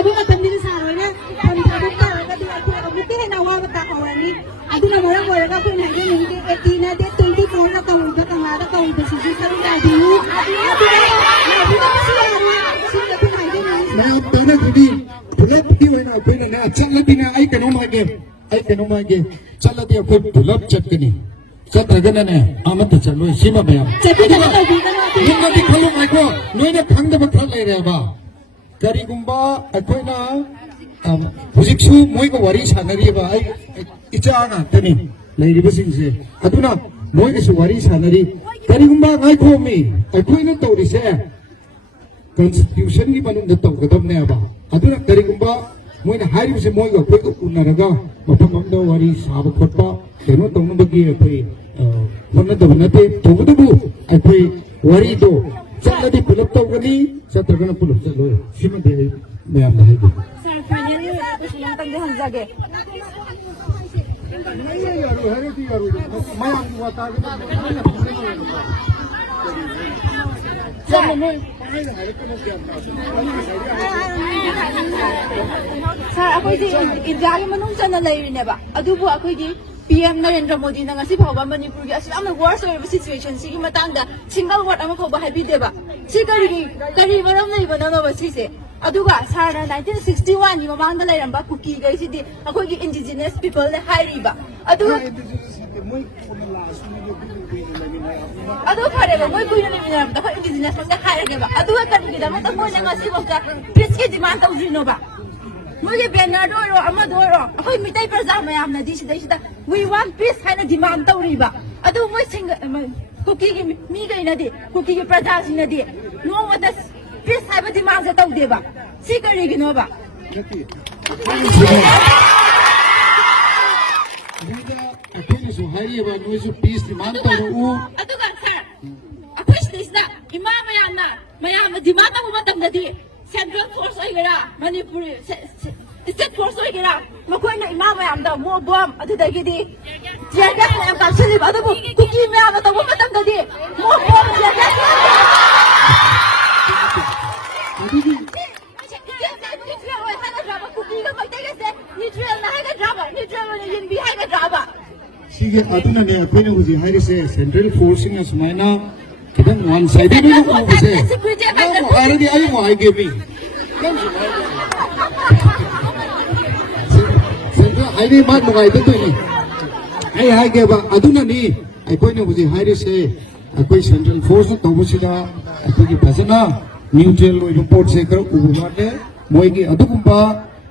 Sabi ka tandi sa araw na pagkakot ka kasi ako buti na nawa matakawani. Adi na mura mura ka kung hindi hindi 18 na 24 na kung ka ngara ka ulit si sa lagi mo. Adi na kasi ano sila ko na hindi. Na pena tudi pulap di wala pena na chalati na ay kanong mage chalati ako pulap chat kani. Satragan na amat chalo sima bayam. Sabi ka na bitan mo. Yung nabi kalong ako noy na khang da bakal lai re ba. Karigumba akoy na hujiksu moi ko wari sanari ba ay ichana tani lairibasingse aduna moi ko wari sanari karigumba ngai ko mi akoy na tawrise constitution ni banung da taw gadam ne ba aduna karigumba moi na hairibse moi ko ko unaraga mapam amda wari sab khotpa keno tawnu bagi akoy honna da banate tawdubu akoy wari do chaladi pulap tawgani satragana pulap chalo sima de mayam da haidu Sir, finally ko silang tagdahan jage. Sir, ako'y idagi manung sana layurin na ba? Adubo ako'y PM Narendra Modi na nga si Pawba Manipur as ang worst of situation sige matanda single word ang ko ba happy diba? Si kari maram na iba na ba sise? Aduga sara 1961 yung mamang dalay ramba cookie guys hindi ako yung indigenous people na hiriba. Aduga pare ba mo kuya na minam ako indigenous mas hire ba? Aduga kari kita mata mo na nga si wag ka piske di man taw dino ba? Muli Bernardo ro Amadoro ako mitay praza mayam na di sida we want peace hana demand taw riba. Adu mo sing cookie mi gay na di cookie praza sin na di no what peace haba demand sa taw di ba? Si kari gino ba? Ako ni so hari ba no so peace demand taw u Adu kan sir ako is na mayam na demand mo matam na di Central Force ay gara Manipur State Force ay gara makoy na imama yam da mo bom adu da gidi jaga na am kasili adu ko kuki me am ta mo matam da di mo bom jaga sige aduna ne akoy na uji hari se Central Force na sumaina kidan one side ni no ko se no already ay mo ay give me Central ay ni mat mo kai to ni ay ge ba aduna ni akoy na uji hari se akoy Central Force to bo sida akoy ki phasana neutral report se kar ubu mate moi ki adugumba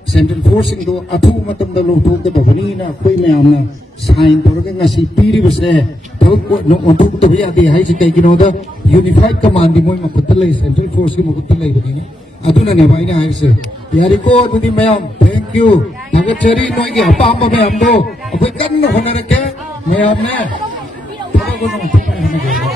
Central Force do athu matam da lo thok da bani na akoy me amna sign tawraga ngasi piri base thok ko no ontuk to ya de hai kai kino da unified command di moi makut lai Central Force ki makut lai bani aduna ne bai na hai se yari ko tudi mayam thank you nagachari noi ki apa apa me amdo akoy kan honara ke mayam ne thok ko no